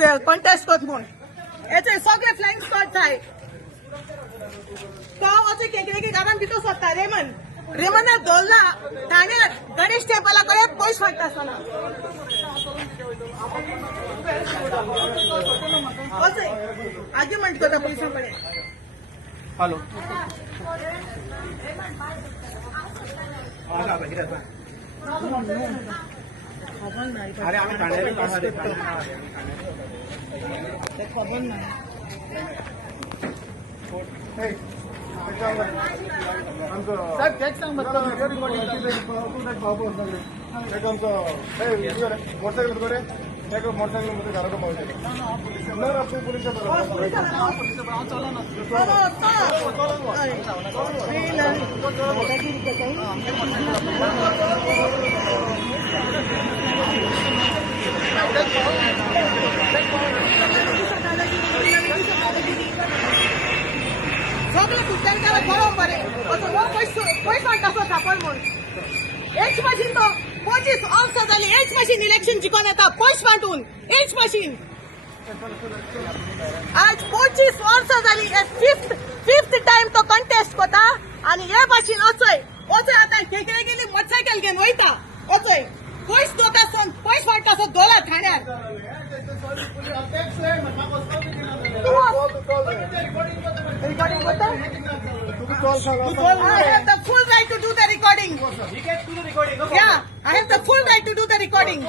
Contest कोत म्हूण याचे सगळे फ्लाइंग स्क्वॉड थाय तो वचून केंकरेकी गावान भितर सोदता रेमन दवरला ठाण्यार गणेश टेंपला कडेन पयस वाडटा आसतना आर्ग्युमेंट करता पुलिसां कडेन हॅलो अरे आम्ही खबर ना साहेब तेच सांग मोटरसायकल बरे मोटरसायकल मध्ये घराकडे पावते पोलीस सगळे कुत्यांकाला कळोवंक बरें असो हो पयस वाडटासो सांपड म्हूण एच मशीन तो 25 वर्सां जाली एच मशीन इलेक्शन जिखून येता पयस वांटून एच मशीन आज 25 वर्सां जाली फिफ्थ टाइम तो कंटेस्ट कोता आनी हे भाशेन वचय आतां केकरे गेली मोटरसायकल घेवन वयता वचय पयस दोतासोन पयस वाडटासो दोला ठाण्यार recording what I have the full right to do the recording. You can do the recording. Yeah, I have the full right to do the recording.